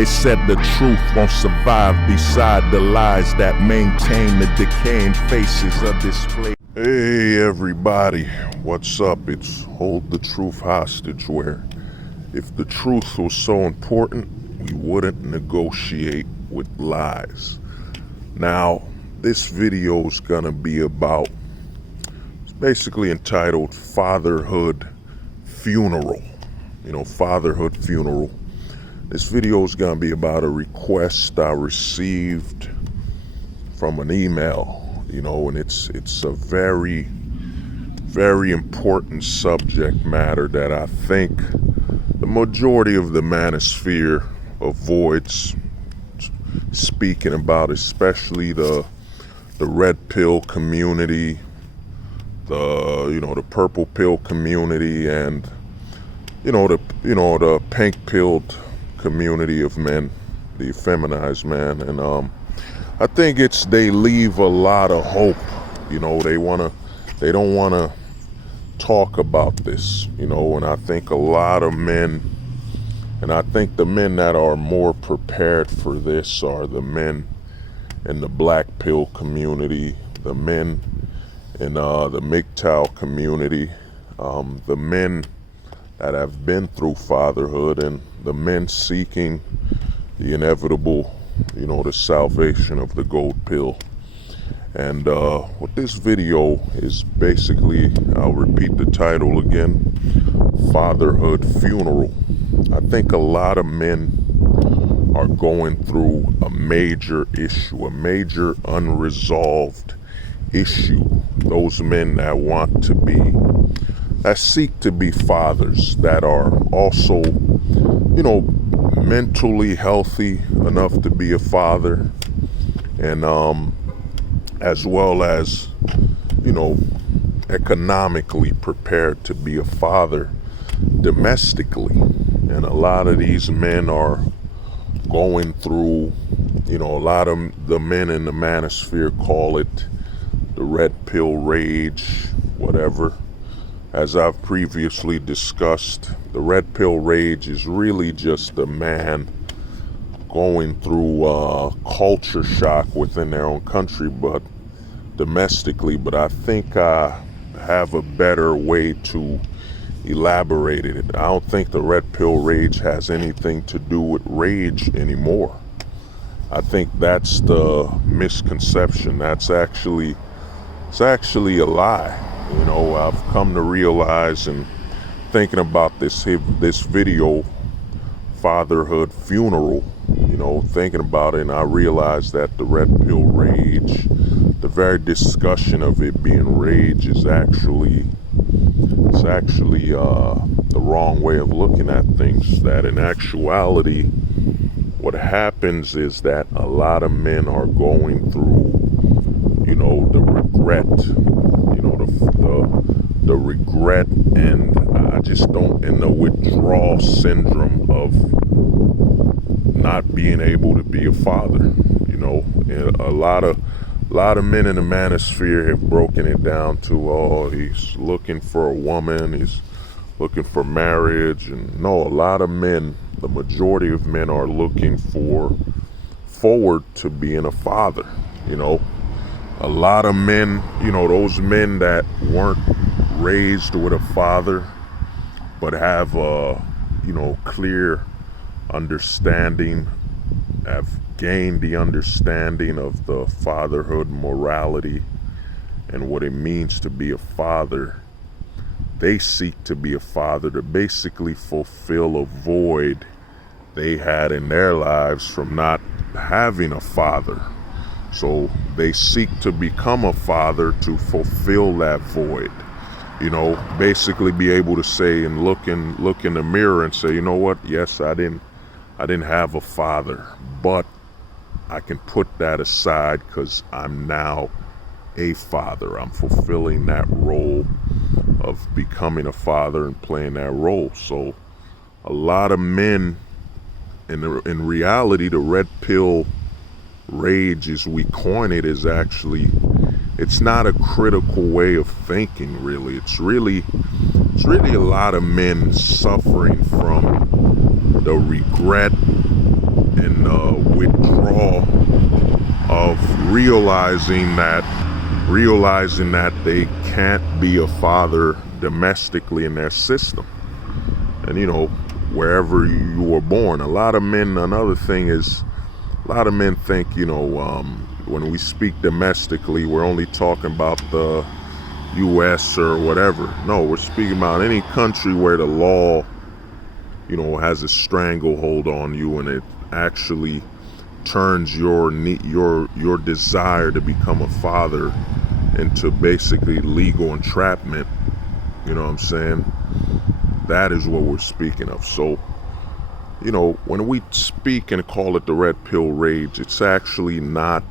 They said the truth won't survive beside the lies that maintain the decaying faces of this place. Hey everybody, what's up? It's Hold the Truth Hostage, where if the truth was so important, we wouldn't negotiate with lies. Now, this video is gonna be about, it's basically entitled Fatherhood Funeral. Fatherhood Funeral. This video is going to be about a request I received from an email, and it's a very, very important subject matter that I think the majority of the manosphere avoids speaking about, especially the red pill community, the purple pill community, and the pink-pilled community of men, the feminized man. And I think they leave a lot of hope. They don't wanna talk about this, and I think a lot of men, and I think the men that are more prepared for this are the men in the black pill community, the men in the MGTOW community, the men that have been through fatherhood, and the men seeking the inevitable, the salvation of the gold pill. And what this video is basically, I'll repeat the title again, Fatherhood Funeral. I think a lot of men are going through a major issue, a major unresolved issue. Those men that seek to be fathers, that are also, mentally healthy enough to be a father, and as well as, economically prepared to be a father domestically. And a lot of these men are going through, a lot of the men in the manosphere call it the red pill rage, whatever. As I've previously discussed, the red pill rage is really just a man going through culture shock within their own country, but domestically. But I think I have a better way to elaborate it. I don't think the red pill rage has anything to do with rage anymore. I think that's the misconception. It's actually a lie. I've come to realize, and thinking about this video, Fatherhood Funeral, thinking about it, and I realized that the red pill rage, the very discussion of it being rage, is actually the wrong way of looking at things. That in actuality, what happens is that a lot of men are going through, the regret, the regret, and in the withdrawal syndrome of not being able to be a father. And a lot of men in the manosphere have broken it down to, he's looking for a woman, he's looking for marriage. And no, a lot of men, the majority of men, are looking forward to being a father. A lot of men, those men that weren't raised with a father, but have a, clear understanding, have gained the understanding of the fatherhood morality and what it means to be a father. They seek to be a father to basically fulfill a void they had in their lives from not having a father. So they seek to become a father to fulfill that void. Basically be able to say and look in the mirror and say, what? Yes, I didn't have a father, but I can put that aside because I'm now a father. I'm fulfilling that role of becoming a father and playing that role. So a lot of men, in reality, the red pill rage, as we coin it, is actually, it's not a critical way of thinking, really. It's really a lot of men suffering from the regret withdrawal of realizing that they can't be a father domestically in their system. And wherever you were born, a lot of men, another thing is, a lot of men think, when we speak domestically, we're only talking about the U.S. or whatever. No, we're speaking about any country where the law, has a stranglehold on you, and it actually turns your desire to become a father into basically legal entrapment. You know what I'm saying? That is what we're speaking of. So, when we speak and call it the red pill rage, it's actually not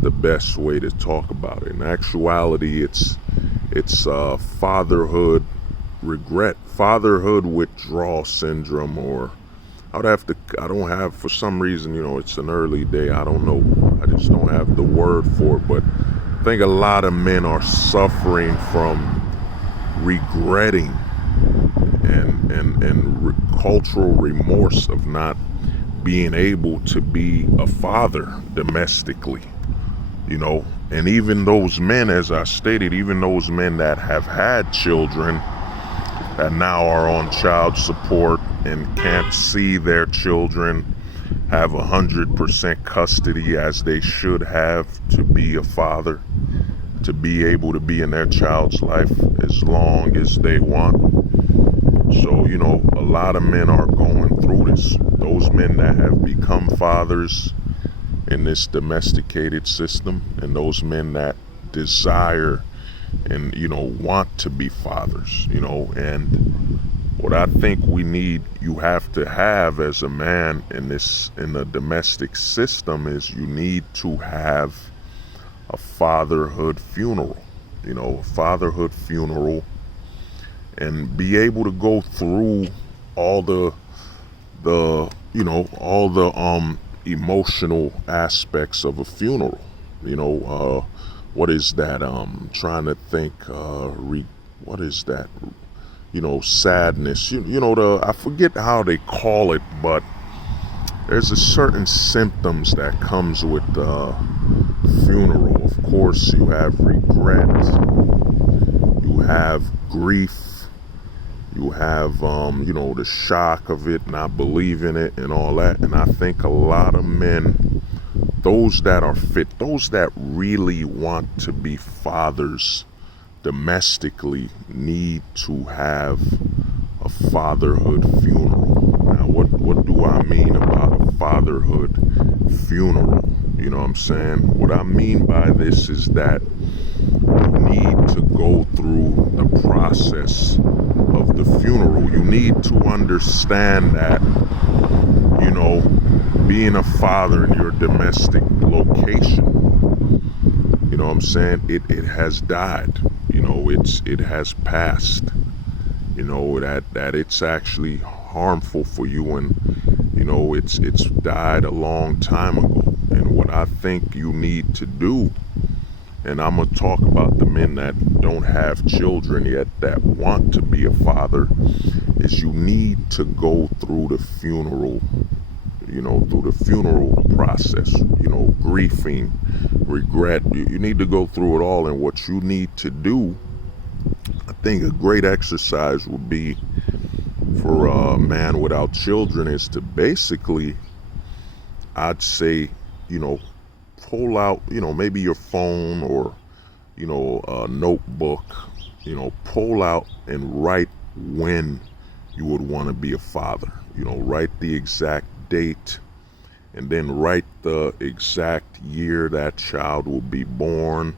the best way to talk about it. In actuality, it's fatherhood regret, fatherhood withdrawal syndrome, or I don't have, for some reason, it's an early day, I don't know, I just don't have the word for it, but I think a lot of men are suffering from regretting and cultural remorse of not being able to be a father domestically, and even those men, as I stated, even those men that have had children that now are on child support and can't see their children have 100% custody as they should have to be a father, to be able to be in their child's life as long as they want. So, a lot of men are going through this. Those men that have become fathers in this domesticated system, and those men that desire and, want to be fathers, and what I think you have to have as a man in the domestic system is you need to have a fatherhood funeral, and be able to go through all the emotional aspects of a funeral. What is that? Trying to think. What is that? Sadness. I forget how they call it, but there's a certain symptoms that comes with the funeral. Of course, you have regret. You have grief. You have, the shock of it, not believing it and all that. And I think a lot of men, those that are fit, those that really want to be fathers domestically, need to have a fatherhood funeral. Now, what do I mean about a fatherhood funeral? You know what I'm saying? What I mean by this is that you need to go through the process of the funeral. You need to understand that, being a father in your domestic location, you know what I'm saying, it has died. It has passed. That it's actually harmful for you, and it's died a long time ago. And what I think you need to do, and I'm going to talk about the men that don't have children yet that want to be a father, is you need to go through the funeral, through the funeral process, grieving, regret. You need to go through it all. And what you need to do, I think a great exercise would be for a man without children, is to basically, I'd say, pull out, maybe your phone or, a notebook, pull out and write when you would want to be a father. Write the exact date, and then write the exact year that child will be born,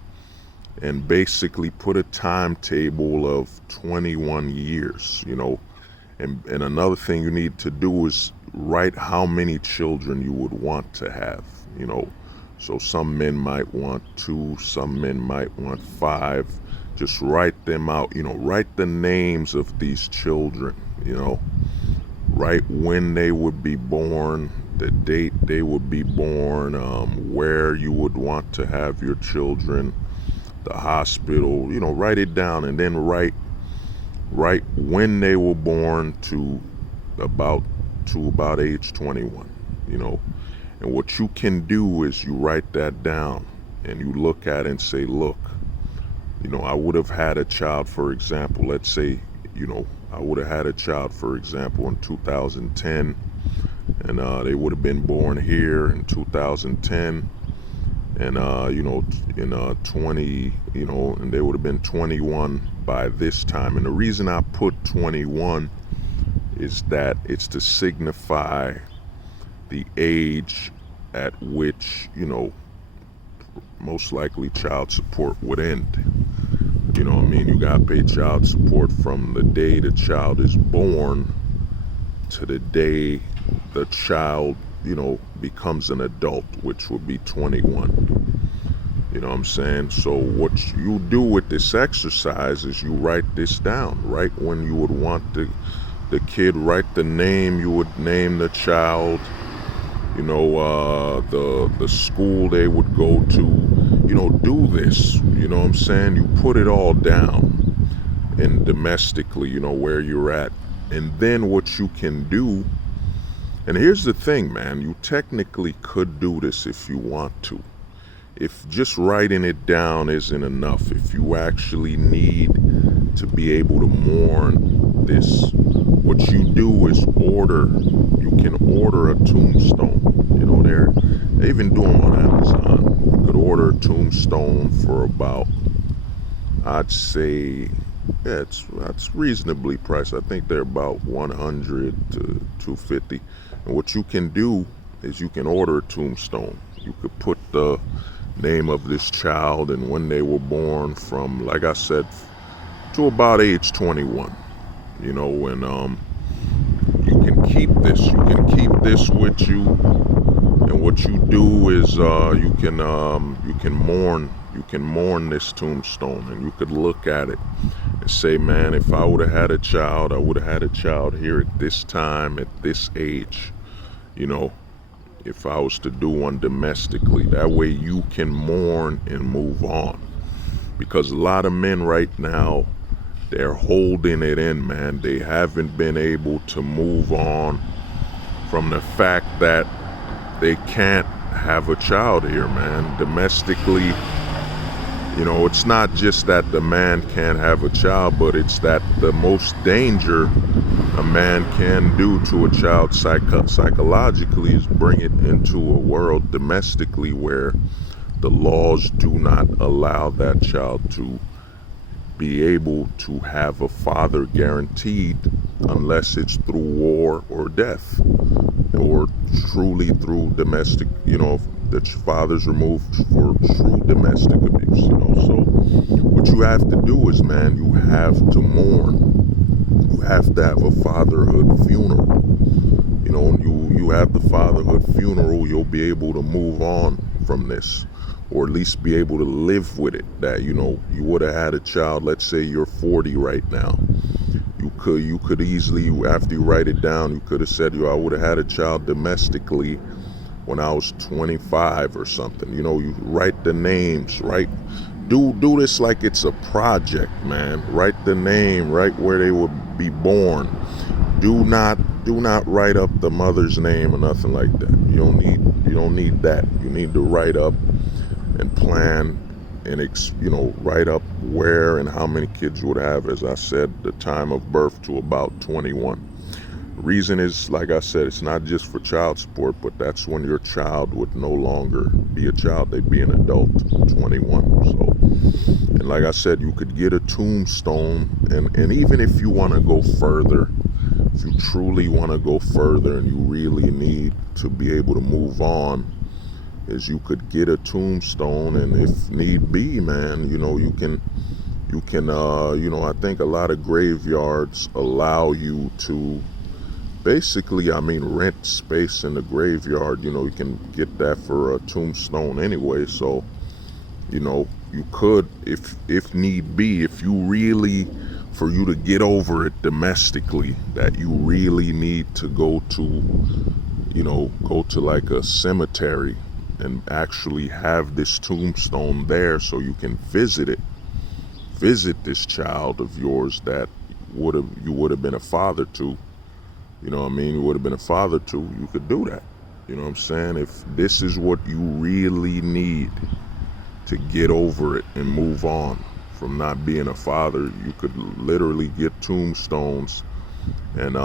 and basically put a timetable of 21 years, and another thing you need to do is write how many children you would want to have, So some men might want 2, some men might want 5. Just write them out, write the names of these children, write when they would be born, the date they would be born, where you would want to have your children, the hospital, write it down, and then write when they were born to about age 21. you know. And what you can do is you write that down and you look at it and say, look, you know, I would have had a child, for example, let's say, you know, I would have had a child, for example, in 2010, and they would have been born here in 2010, and you know, in 20, you know, and they would have been 21 by this time. And the reason I put 21 is that it's to signify the age at which, you know, most likely child support would end. You know what I mean? You gotta pay child support from the day the child is born to the day the child, you know, becomes an adult, which would be 21. You know what I'm saying? So what you do with this exercise is you write this down. Right when you would want the kid, write the name you would name the child, you know, the school they would go to, you know, do this, you know what I'm saying? You put it all down, and domestically, you know, where you're at. And then what you can do, and here's the thing, man, you technically could do this if you want to. If just writing it down isn't enough, if you actually need to be able to mourn this, what you do is you can order a tombstone. You know, they even do them on Amazon. You could order a tombstone for about, I'd say, yeah, that's reasonably priced. I think they're about 100 to 250. And what you can do is you can order a tombstone. You could put the name of this child and when they were born from, like I said, to about age 21. You know, and you can keep this. You can keep this with you. And what you do is you can mourn this tombstone, and you could look at it and say, man, if I would have had a child, I would have had a child here at this time, at this age. You know, if I was to do one domestically, that way you can mourn and move on. Because a lot of men right now, they're holding it in, man. They haven't been able to move on from the fact that they can't have a child here, man. Domestically, you know, it's not just that the man can't have a child, but it's that the most danger a man can do to a child psychologically is bring it into a world domestically where the laws do not allow that child to be able to have a father guaranteed unless it's through war or death, or truly through domestic, you know, the father's removed for true domestic abuse, you know. So what you have to do is, man, you have to mourn. You have to have a fatherhood funeral. You know, you have the fatherhood funeral, you'll be able to move on from this, or at least be able to live with it. That, you know, you would have had a child, let's say you're 40 right now. You could easily, after you write it down, you could have said, I would have had a child domestically when I was 25 or something. You know, you write the names, right? Do this like it's a project, man. Write the name, right where they would be born. Do not write up the mother's name or nothing like that. You don't need that. You need to write up and plan and, you know, write up where and how many kids you would have, as I said, the time of birth to about 21. The reason is, like I said, it's not just for child support, but that's when your child would no longer be a child, they'd be an adult, 21. So, and like I said, you could get a tombstone, and even if you want to go further, if you truly want to go further and you really need to be able to move on, is you could get a tombstone, and if need be, man, you know, you can, you know, I think a lot of graveyards allow you to basically, I mean, rent space in the graveyard. You know, you can get that for a tombstone anyway. So, you know, you could, if need be, if you really, for you to get over it domestically, that you really need to go to, you know, go to like a cemetery and actually have this tombstone there so you can visit this child of yours that you would have been a father to. You know what I mean? You would have been a father to. You could do that. You know what I'm saying? If this is what you really need to get over it and move on from not being a father, you could literally get tombstones. And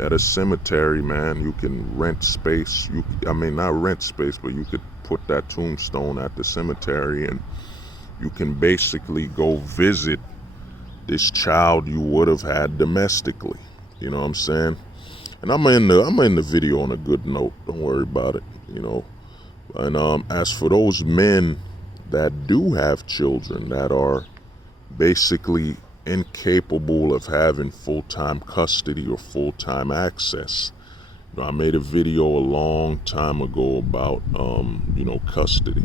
at a cemetery, man, you can rent space. Not rent space, but you could put that tombstone at the cemetery, and you can basically go visit this child you would have had domestically. You know what I'm saying? And I'm in the video on a good note. Don't worry about it. You know. And as for those men that do have children that are basically incapable of having full-time custody or full-time access, you know, I made a video a long time ago about custody.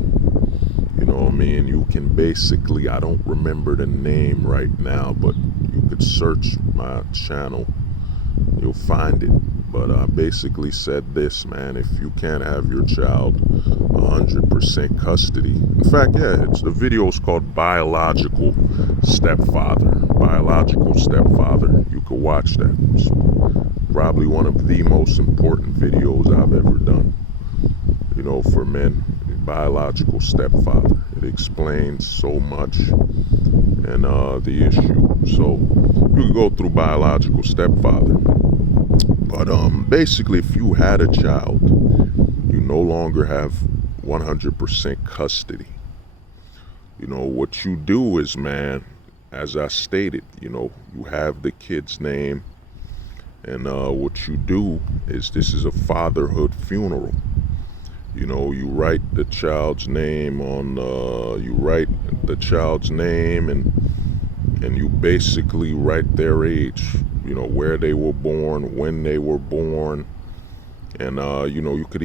You know what I mean? You can basically, I don't remember the name right now, but you could search my channel, you'll find it. But I basically said this, man: if you can't have your child 100% custody, in fact, the video is called Biological Stepfather. Biological Stepfather. You could watch that. It's probably one of the most important videos I've ever done, you know, for men. Biological stepfather. It explains so much and the issue. So you can go through biological stepfather. But basically, if you had a child, you no longer have 100% custody. You know, what you do is, man, as I stated, you know, you have the kid's name, and what you do is, this is a fatherhood funeral. You know, you write the child's name on, and you basically write their age, you know, where they were born, when they were born. And, you know, you can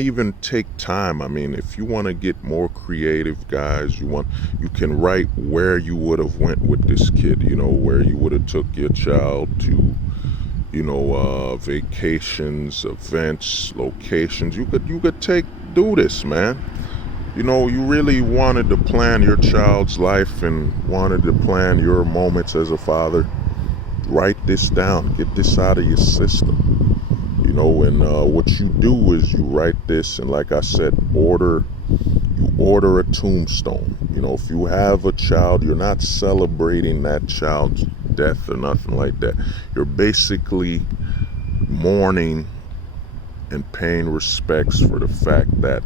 even take time. I mean, if you want to get more creative, guys, you can write where you would have went with this kid, you know, where you would have took your child to, you know, vacations, events, locations. You could do this, man. You know, you really wanted to plan your child's life and wanted to plan your moments as a father. Write this down. Get this out of your system. You know, and what you do is you write this, and like I said, order a tombstone. You know, if you have a child, you're not celebrating that child's death or nothing like that. You're basically mourning and paying respects for the fact that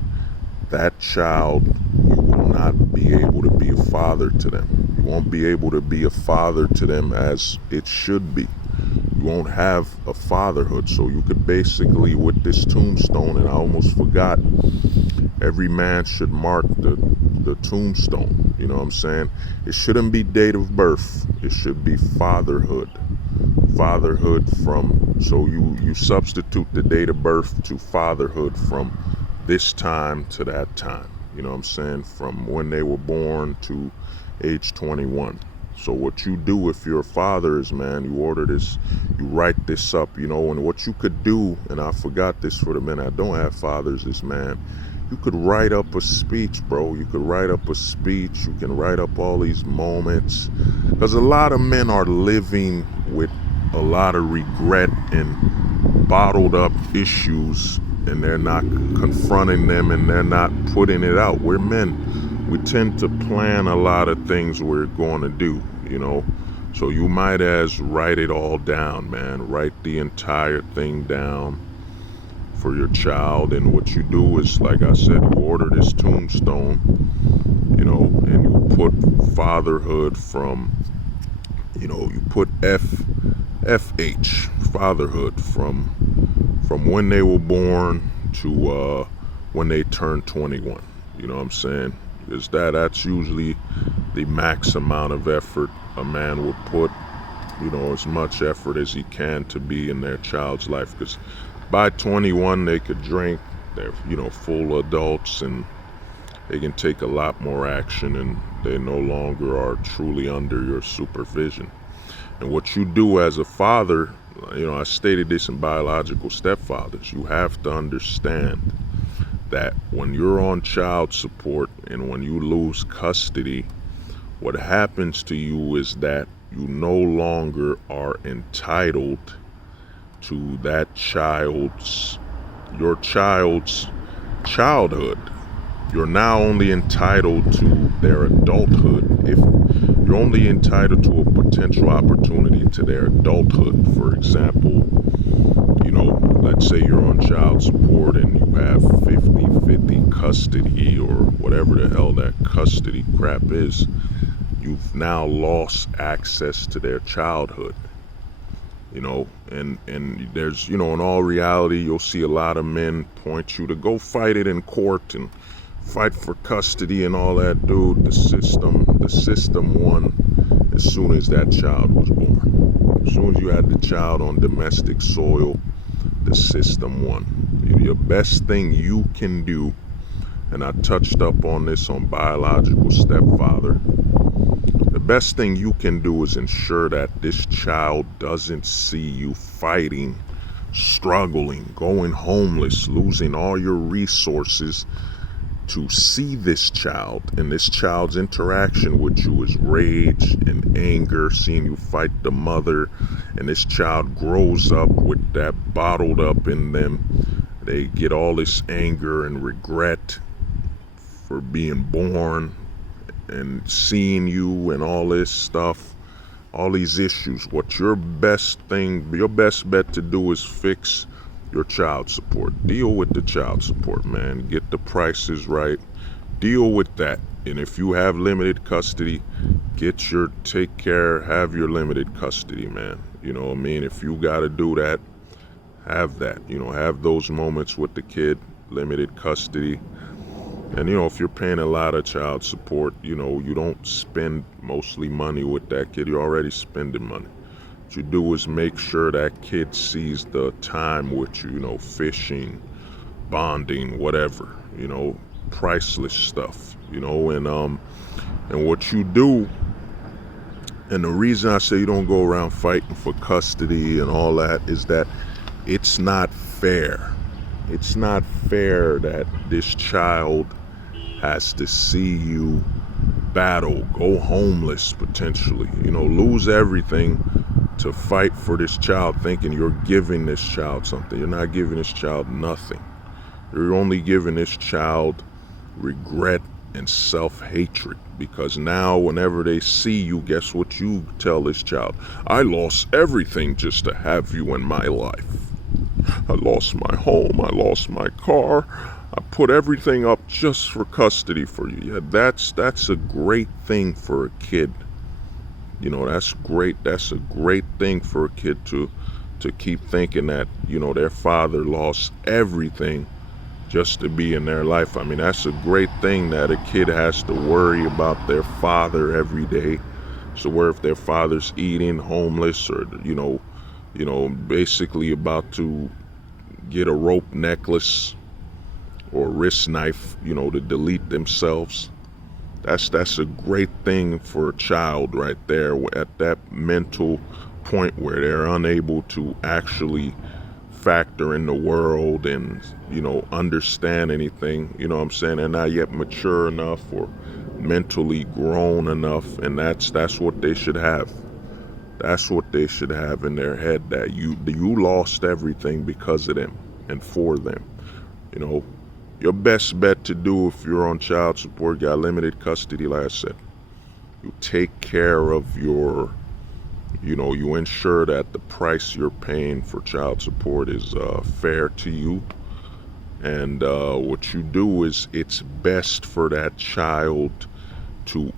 that child, you will not be able to be a father to them. You won't be able to be a father to them as it should be. You won't have a fatherhood. So you could basically, with this tombstone, and I almost forgot, every man should mark the tombstone. You know what I'm saying? It shouldn't be date of birth. It should be fatherhood. Fatherhood so you substitute the date of birth to fatherhood from this time to that time. You know what I'm saying? From when they were born to age 21. So what you do if you're a father is, man, you order this, you write this up, you know, and what you could do, and I forgot this for the men that don't have fathers, is, man, you could write up a speech, bro. You could write up a speech. You can write up all these moments, because a lot of men are living with a lot of regret and bottled up issues, and they're not confronting them, and they're not putting it out. We're men. We tend to plan a lot of things we're going to do, you know. So you might as write it all down, man. Write the entire thing down for your child. And what you do is, like I said, you order this tombstone, you know, and you put fatherhood from, you know, you put FH, fatherhood from when they were born to when they turned 21. You know what I'm saying? Because that's usually the max amount of effort a man would put, you know, as much effort as he can to be in their child's life. Because by 21, they could drink, they're, you know, full adults, and they can take a lot more action, and they no longer are truly under your supervision. And what you do as a father, you know, I stated this in Biological Stepfathers, you have to understand that when you're on child support and when you lose custody, what happens to you is that you no longer are entitled to that child's your child's childhood. You're now only entitled to their adulthood. If you're only entitled to a potential opportunity to their adulthood, for example, let's say you're on child support and you have 50-50 custody or whatever the hell that custody crap is, you've now lost access to their childhood. And there's, in all reality, you'll see a lot of men point you to go fight it in court and fight for custody and all that. Dude, the system won as soon as that child was born. As soon as you had the child on domestic soil, the system won. The best thing you can do, and I touched up on this on biological stepfather, the best thing you can do is ensure that this child doesn't see you fighting, struggling, going homeless, losing all your resources. To see this child and this child's interaction with you is rage and anger, seeing you fight the mother, and this child grows up with that bottled up in them. They get all this anger and regret for being born and seeing you and all this stuff, all these issues. What your best bet to do is fix your child support. Deal with the child support, man. Get the prices right. Deal with that. And if you have limited custody, have your limited custody, man. You know what I mean? If you got to do that, have that. Have those moments with the kid, limited custody. And, if you're paying a lot of child support, you don't spend mostly money with that kid. You're already spending money. What you do is make sure that kid sees the time with you, fishing, bonding, whatever, priceless stuff, and what you do, and the reason I say you don't go around fighting for custody and all that is that it's not fair. It's not fair that this child has to see you battle, go homeless potentially, lose everything to fight for this child, thinking you're giving this child something. You're not giving this child nothing. You're only giving this child regret and self-hatred, because now whenever they see you, guess what you tell this child? I lost everything just to have you in my life. I lost my home, I lost my car, I put everything up just for custody for you. Yeah, that's a great thing for a kid. That's great. That's a great thing for a kid to keep thinking that, their father lost everything just to be in their life. I mean, that's a great thing that a kid has to worry about their father every day. So where if their father's eating, homeless, or, basically about to get a rope necklace or wrist knife, to delete themselves. That's a great thing for a child right there at that mental point where they're unable to actually factor in the world and, understand anything. You know what I'm saying? They're not yet mature enough or mentally grown enough, and that's what they should have. That's what they should have in their head, that you lost everything because of them and for them. Your best bet to do if you're on child support, got limited custody, like I said, you take care of your, you ensure that the price you're paying for child support is fair to you. And what you do is, it's best for that child to,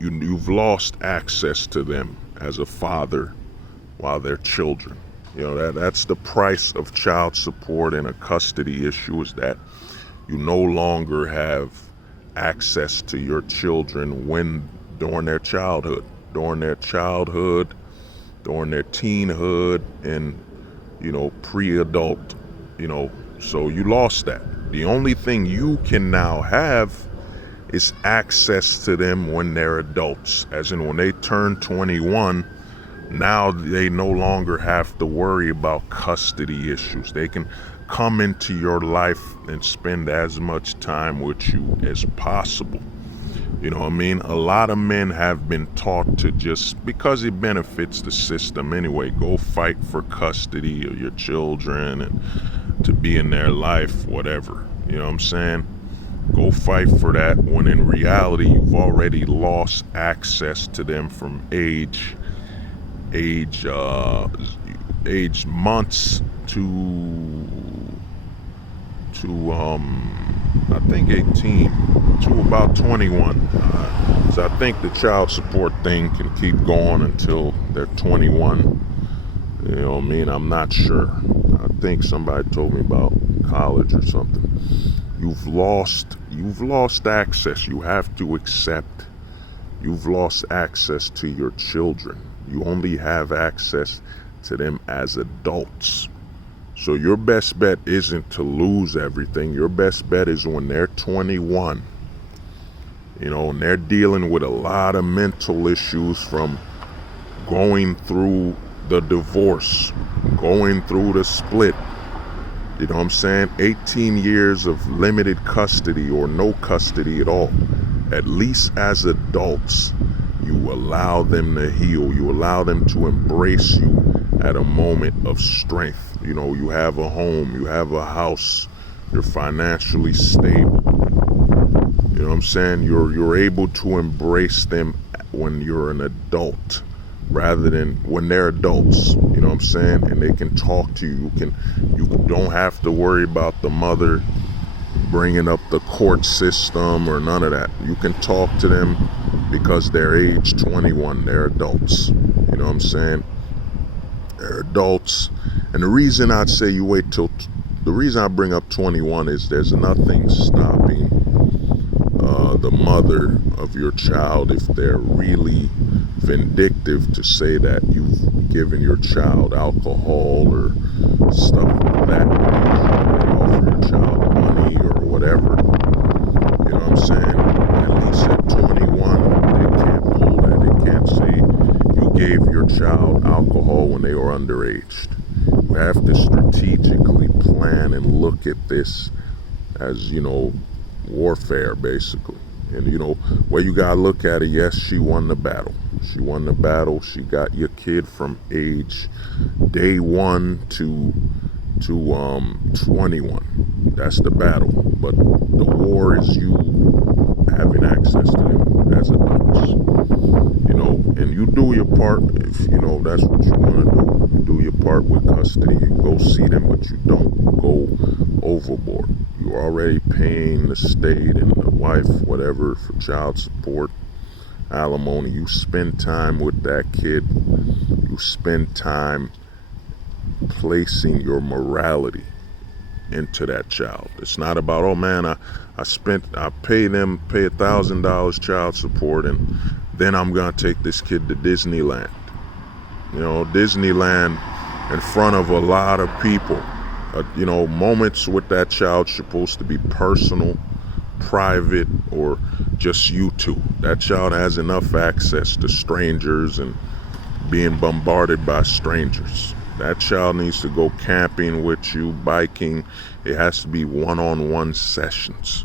you've lost access to them as a father while they're children. That's the price of child support and a custody issue, is that you no longer have access to your children during their childhood, during their teenhood, and, pre-adult, so you lost that. The only thing you can now have is access to them when they're adults, as in when they turn 21. Now they no longer have to worry about custody issues. They can come into your life and spend as much time with you as possible. You know what I mean? A lot of men have been taught to, just because it benefits the system anyway, go fight for custody of your children and to be in their life, whatever. You know what I'm saying? Go fight for that when in reality you've already lost access to them from age months to I think 18 to about 21. So I think the child support thing can keep going until they're 21. You know what I mean? I'm not sure. I think somebody told me about college or something. You've lost access. You have to accept you've lost access to your children. You only have access to them as adults. So your best bet isn't to lose everything. Your best bet is when they're 21, you know, and they're dealing with a lot of mental issues from going through the divorce, going through the split. You know what I'm saying? 18 years of limited custody or no custody at all. At least as adults, you allow them to heal. You allow them to embrace you at a moment of strength. You know, you have a home, you have a house, you're financially stable. You know what I'm saying? You're able to embrace them when you're an adult rather than when they're adults. You know what I'm saying? And they can talk to you. You don't have to worry about the mother bringing up the court system or none of that. You can talk to them because they're age 21. They're adults. You know what I'm saying? They're adults. And the reason I'd say you wait till, the reason I bring up 21 is there's nothing stopping the mother of your child, if they're really vindictive, to say that you've given your child alcohol or stuff like that, you offer your child money or whatever. You know what I'm saying? At least at 21, they can't pull that. They can't say you gave your child alcohol when they were underage. You have to strategically plan and look at this as, you know, warfare, basically. And, you know, well, you gotta look at it. Yes, she won the battle. She won the battle. She got your kid from age day 1 to 21. That's the battle. But the war is you having access to them as adults. You know, and you do your part. If you know that's what you want to do, you do your part with custody. You go see them, but you don't go overboard. You're already paying the state and the wife, whatever, for child support, alimony. You spend time with that kid. You spend time placing your morality into that child. It's not about, oh man, I pay $1,000 child support and then I'm gonna take this kid to Disneyland. You know, Disneyland in front of a lot of people. You know, moments with that child supposed to be personal, private, or just you two. That child has enough access to strangers and being bombarded by strangers. That child needs to go camping with you, biking. It has to be one-on-one sessions.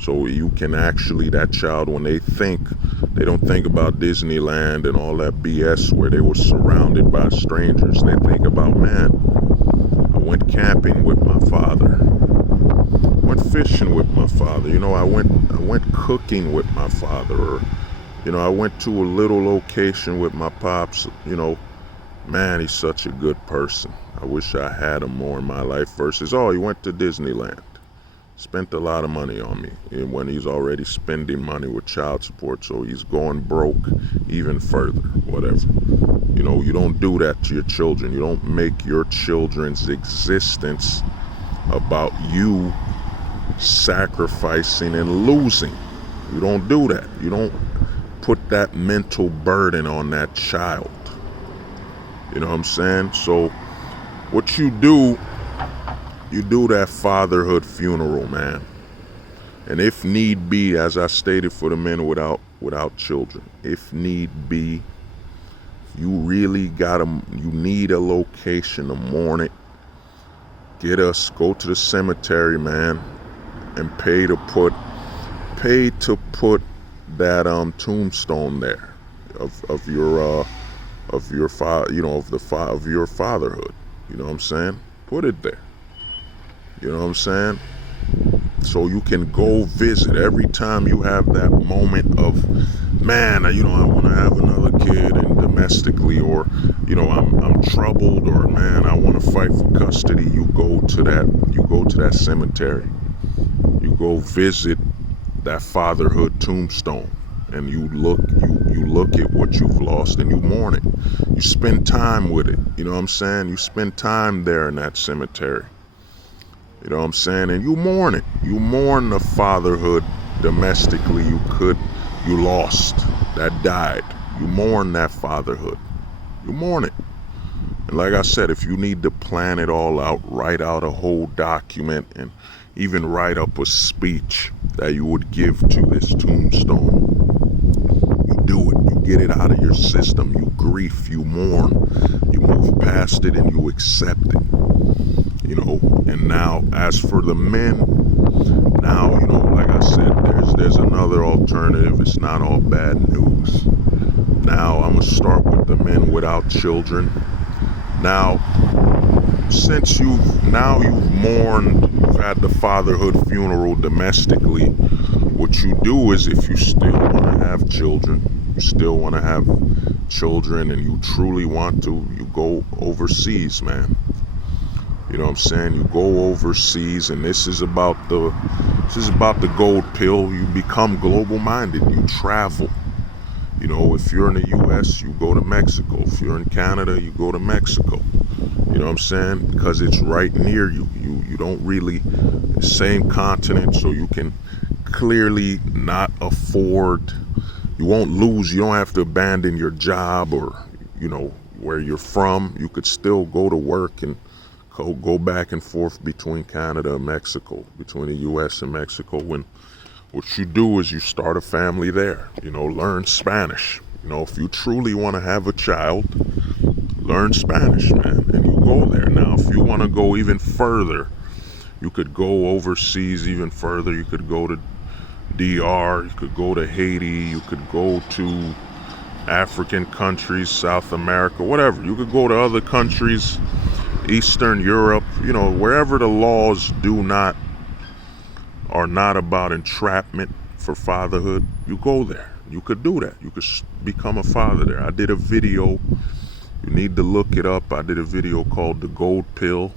So you can actually, that child, when they don't think about Disneyland and all that BS where they were surrounded by strangers. They think about, man, I went camping with my father. Went fishing with my father. You know, I went cooking with my father. Or, you know, I went to a little location with my pops. You know, man, he's such a good person. I wish I had him more in my life versus, oh, he went to Disneyland. Spent a lot of money on me. And when he's already spending money with child support, so he's going broke even further, whatever. You know, you don't do that to your children. You don't make your children's existence about you sacrificing and losing. You don't do that. You don't put that mental burden on that child. You know what I'm saying? So what you do that fatherhood funeral, man. And if need be, as I stated for the men without children, if need be, you really you need a location to mourn it. Go to the cemetery, man, and pay to put that tombstone there of your fatherhood. You know what I'm saying? Put it there. You know what I'm saying? So you can go visit every time you have that moment of, man, I want to have another kid, and domestically, or I'm troubled, or man, I want to fight for custody. You go to that cemetery. You go visit that fatherhood tombstone, and you look at what you've lost, and you mourn it. You spend time with it. You know what I'm saying? You spend time there in that cemetery. You know what I'm saying? And you mourn it. You mourn the fatherhood domestically you lost, that died. You mourn that fatherhood. You mourn it. And like I said, if you need to plan it all out, write out a whole document, and even write up a speech that you would give to this tombstone, you do it. You get it out of your system. You grief, you mourn, you move past it, and you accept it. And now as for the men, now, like I said, there's another alternative. It's not all bad news. Now I'm gonna start with the men without children. Now, since you've mourned, you've had the fatherhood funeral domestically, what you do is, if you still want to have children, and you truly want to, you go overseas, man. You know what I'm saying? You go overseas, and this is about the gold pill. You become global minded. You travel. If you're in the US, you go to Mexico. If you're in Canada, you go to Mexico. You know what I'm saying? Because it's right near you. You don't really, same continent, so you can clearly not afford, you won't lose, you don't have to abandon your job or, where you're from. You could still go to work and go back and forth between Canada and Mexico, between the US and Mexico. When what you do is you start a family there, learn Spanish. If you truly want to have a child, learn Spanish, man, and you go there. Now, if you want to go even further, you could go overseas even further. You could go to DR, you could go to Haiti, you could go to African countries, South America, whatever. You could go to other countries, Eastern Europe, wherever the laws are not about entrapment for fatherhood. You go there. You could do that. You could become a father there. I did a video. You need to look it up. I did a video called The Gold Pill,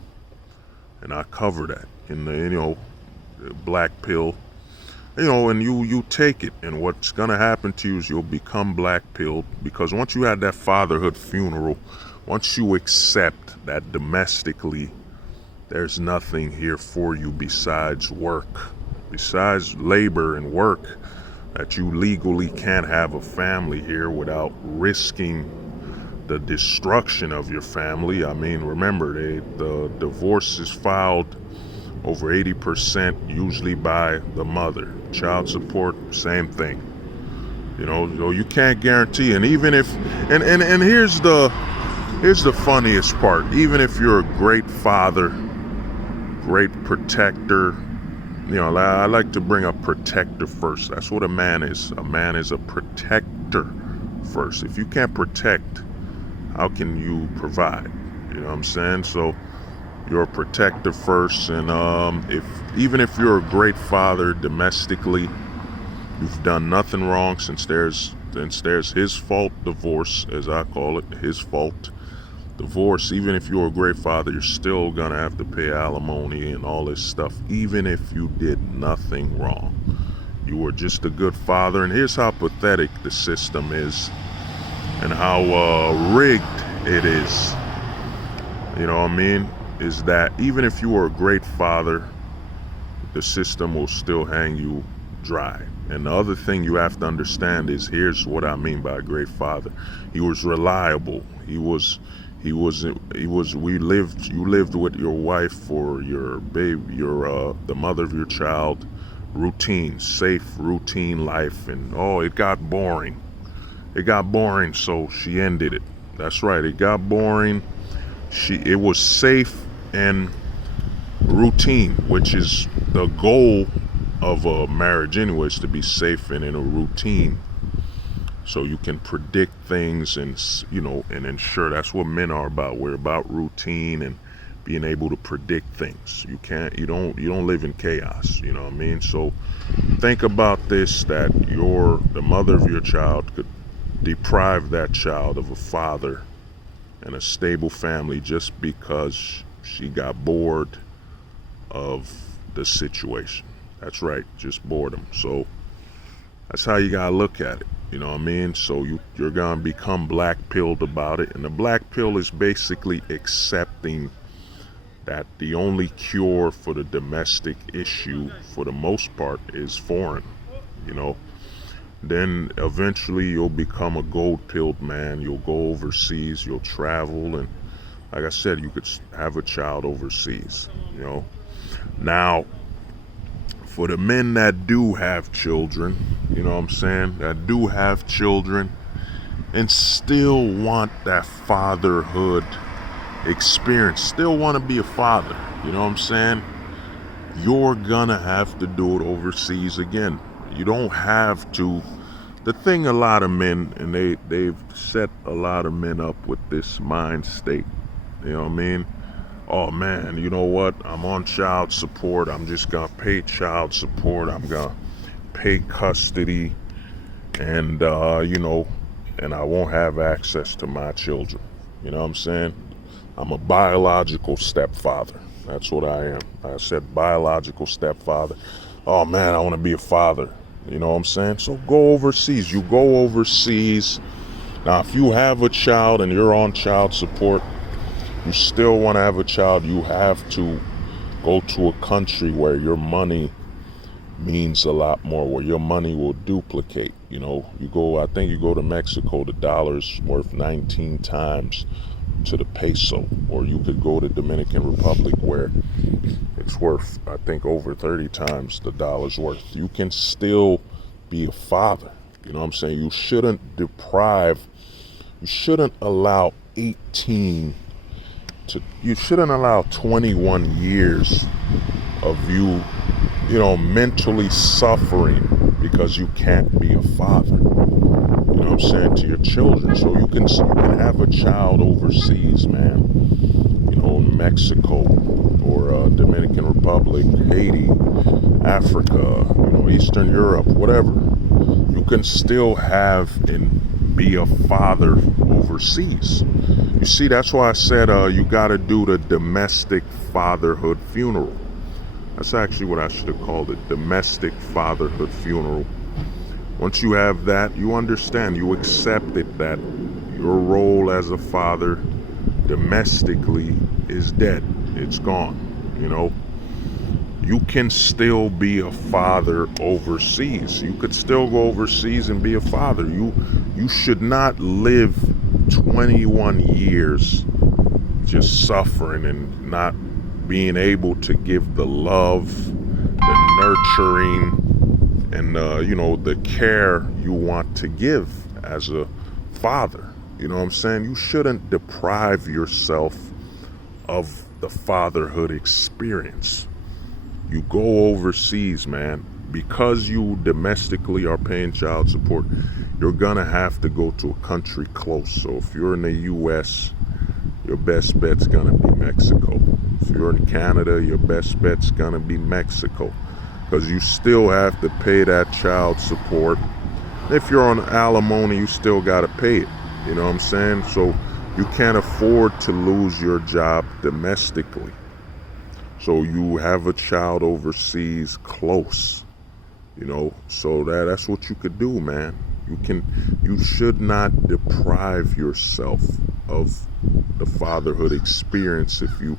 and I cover that in the, black pill. And you take it, and what's gonna happen to you is you'll become black pilled, because once you had that fatherhood funeral, once you accept that domestically there's nothing here for you besides work, besides labor and work, that you legally can't have a family here without risking the destruction of your family. I mean, remember, the divorce is filed over 80% usually by the mother. Child support, same thing. So you can't guarantee. And even if, and here's the funniest part. Even if you're a great father, great protector, I like to bring up protector first. That's what a man is. A man is a protector first. If you can't protect, how can you provide? You know what I'm saying? So you're a protector first, and even if you're a great father domestically, you've done nothing wrong, since there's his fault divorce, as I call it, his fault divorce. Even if you're a great father, you're still gonna have to pay alimony and all this stuff, even if you did nothing wrong. You were just a good father. And here's how pathetic the system is, and how rigged it is. You know what I mean? Is that even if you were a great father, the system will still hang you dry. And the other thing you have to understand is, here's what I mean by a great father. He was reliable. You lived with your wife or your baby, the mother of your child, safe routine life. And it got boring. So she ended it. That's right, it got boring. It was safe and routine, which is the goal of a marriage anyways, to be safe and in a routine, so you can predict things and ensure. That's what men are about. We're about routine and being able to predict things. You don't live in chaos, you know what I mean? So think about this, that the mother of your child could deprive that child of a father and a stable family just because she got bored of the situation. That's right, just boredom. So that's how you gotta look at it, you know what I mean? So you're gonna become black pilled about it, and the black pill is basically accepting that the only cure for the domestic issue, for the most part, is foreign, you know. Then eventually you'll become a gold-pilled man. You'll go overseas, you'll travel, and like I said, you could have a child overseas, you know. Now, for the men that do have children, you know what I'm saying, that do have children and still want that fatherhood experience, still want to be a father, you know what I'm saying, you're gonna have to do it overseas again. You don't have to. The thing, a lot of men, and they've set a lot of men up with this mind state, you know what I mean? Oh man, you know what, I'm on child support, I'm just gonna pay child support, I'm gonna pay custody, and you know, and I won't have access to my children, you know what I'm saying? I'm a biological stepfather. That's what I am. I said biological stepfather. Oh man, I want to be a father. You know what I'm saying? So go overseas. You go overseas. Now, if you have a child and you're on child support, you still want to have a child, you have to go to a country where your money means a lot more, where your money will duplicate. You know, I think you go to Mexico, the dollar's worth 19 times to the peso, or you could go to Dominican Republic where it's worth, I think, over 30 times the dollar's worth. You can still be a father, you know what I'm saying? You shouldn't allow 21 years of you know, mentally suffering because you can't be a father, you know what I'm saying, to your children. So you can have a child overseas, man, you know, in Mexico or Dominican Republic, Haiti, Africa, you know, Eastern Europe, whatever. You can still have and be a father overseas. You see, that's why I said you got to do the domestic fatherhood funeral. That's actually what I should have called it, domestic fatherhood funeral. Once you have that, you understand, you accept it, that your role as a father domestically is dead. It's gone, you know. You can still be a father overseas. You could still go overseas and be a father. You should not live 21 years just suffering and not being able to give the love, the nurturing, and you know, the care you want to give as a father. You know what I'm saying? You shouldn't deprive yourself of the fatherhood experience. You go overseas, man, because you domestically are paying child support. You're gonna have to go to a country close. So if you're in the US, your best bet's gonna be Mexico. If you're in Canada, your best bet's gonna be Mexico, because you still have to pay that child support. If you're on alimony, you still gotta pay it. You know what I'm saying? So you can't afford to lose your job domestically. So you have a child overseas close, you know, so that's what you could do, man. You should not deprive yourself of the fatherhood experience if you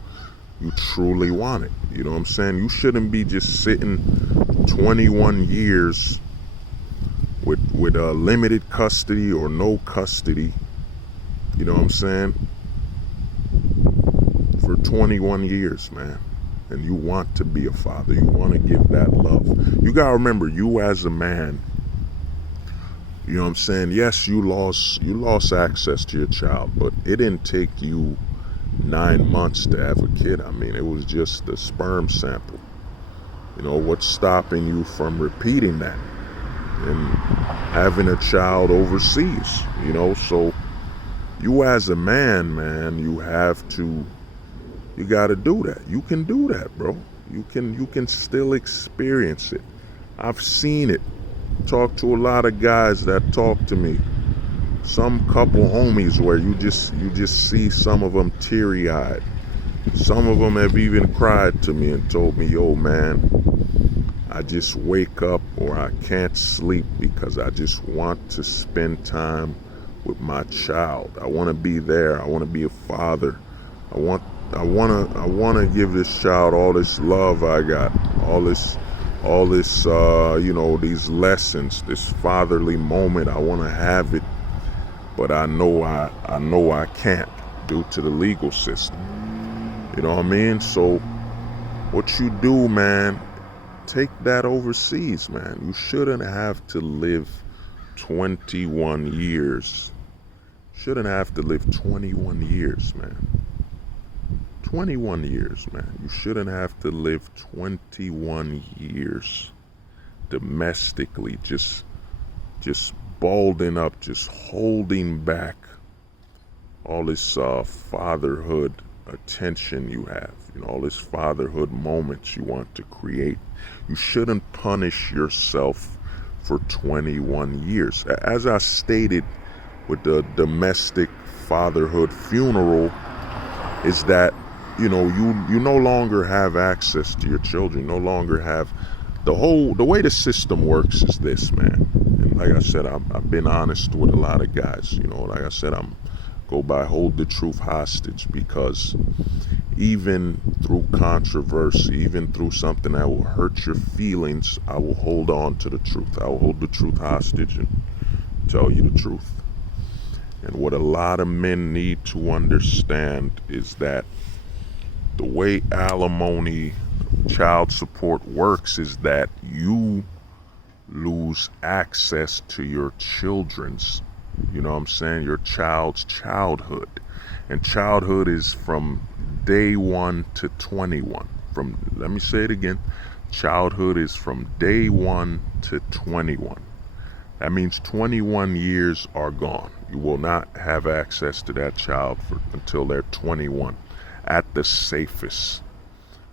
truly want it. You know what I'm saying? You shouldn't be just sitting 21 years with limited custody or no custody, you know what I'm saying, for 21 years, man. And you want to be a father. You want to give that love. You got to remember, you as a man, you know what I'm saying? Yes, you lost access to your child, but it didn't take you 9 months to have a kid. I mean, it was just a sperm sample. You know, what's stopping you from repeating that and having a child overseas? You know, so you as a man, you have to You got to do that. You can do that, bro. You can still experience it. I've seen it. Talk to a lot of guys that talk to me. Some couple homies where you just see some of them teary-eyed. Some of them have even cried to me and told me, yo, man, I just wake up or I can't sleep because I just want to spend time with my child. I want to be there. I want to be a father. I want to give this child all this love I got, all this, these lessons, this fatherly moment. I want to have it, but I know I can't due to the legal system. You know what I mean? So what you do, man, take that overseas, man. You shouldn't have to live 21 years. Shouldn't have to live 21 years, man. 21 years, man. You shouldn't have to live 21 years domestically, just balding up, just holding back all this fatherhood attention you have, all this fatherhood moments you want to create. You shouldn't punish yourself for 21 years. As I stated with the domestic fatherhood funeral, is that you no longer have access to your children. You no longer have the way the system works is this, man. And like I said, I've been honest with a lot of guys. Like I said, go by hold the truth hostage, because even through controversy, even through something that will hurt your feelings, I will hold on to the truth. I will hold the truth hostage and tell you the truth. And what a lot of men need to understand is that the way alimony, child support works is that you lose access to your children's, your child's childhood. And childhood is from day 1 to 21. Let me say it again. Childhood is from day 1 to 21. That means 21 years are gone. You will not have access to that child until they're 21 at the safest.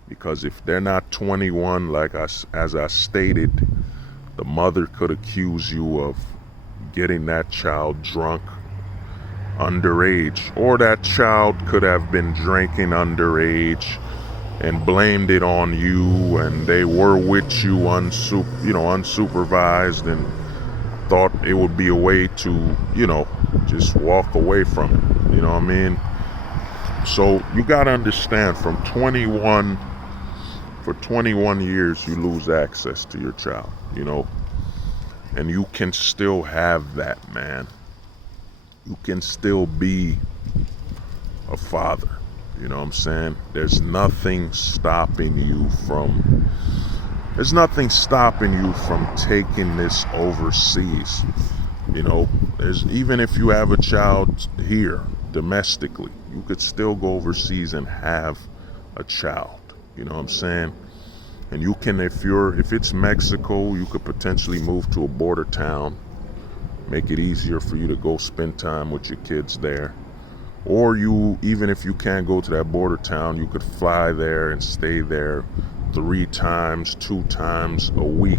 Because if they're not 21, as I stated, the mother could accuse you of getting that child drunk underage, or that child could have been drinking underage and blamed it on you, and they were with you unsupervised and thought it would be a way to just walk away from it. You know what I mean? So you got to understand, for 21 years you lose access to your child, and you can still have that, man. You can still be a father. You know what I'm saying? There's nothing stopping you from taking this overseas. Even if you have a child here domestically, you could still go overseas and have a child. You know what I'm saying? And you can, if it's Mexico, you could potentially move to a border town, make it easier for you to go spend time with your kids there. Or even if you can't go to that border town, you could fly there and stay there 2 times a week.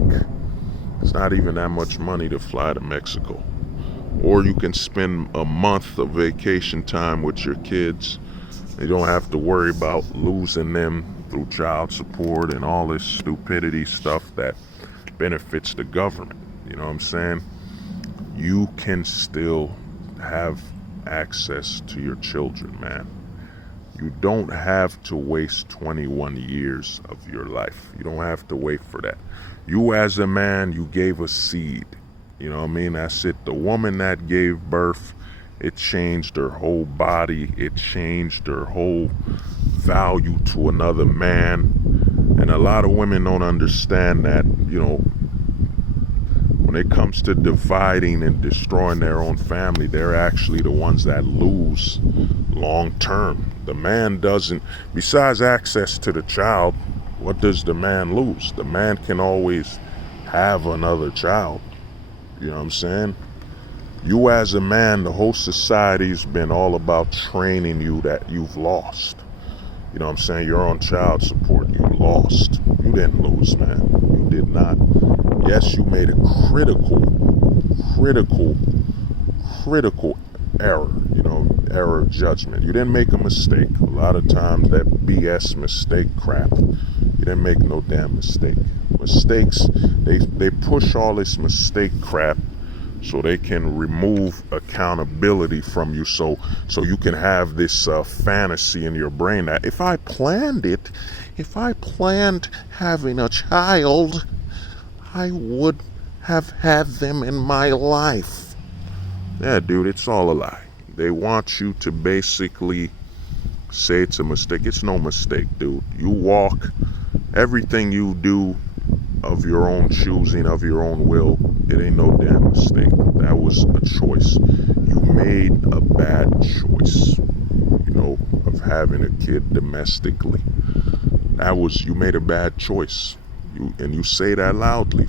It's not even that much money to fly to Mexico. Or you can spend a month of vacation time with your kids. You don't have to worry about losing them through child support and all this stupidity stuff that benefits the government. You know what I'm saying? You can still have access to your children, man. You don't have to waste 21 years of your life. You don't have to wait for that. You as a man, you gave a seed. You know what I mean? That's it. The woman that gave birth, it changed her whole body. It changed her whole value to another man. And a lot of women don't understand that, when it comes to dividing and destroying their own family, they're actually the ones that lose long term. The man doesn't, besides access to the child, what does the man lose? The man can always have another child. You know what I'm saying? You as a man, the whole society's been all about training you that you've lost. You know what I'm saying? You're on child support. You lost. You didn't lose, man. You did not. Yes, you made a critical error, error of judgment. You didn't make a mistake. A lot of times that BS mistake crap, you didn't make no damn mistake. Mistakes, they push all this mistake crap so they can remove accountability from you, so you can have this fantasy in your brain that if I planned having a child, I would have had them in my life. Yeah, dude, it's all a lie. They want you to basically say it's a mistake. It's no mistake, dude. You walk, everything you do of your own choosing, of your own will, it ain't no damn mistake. That was a choice. You made a bad choice, of having a kid domestically. You made a bad choice. You say that loudly.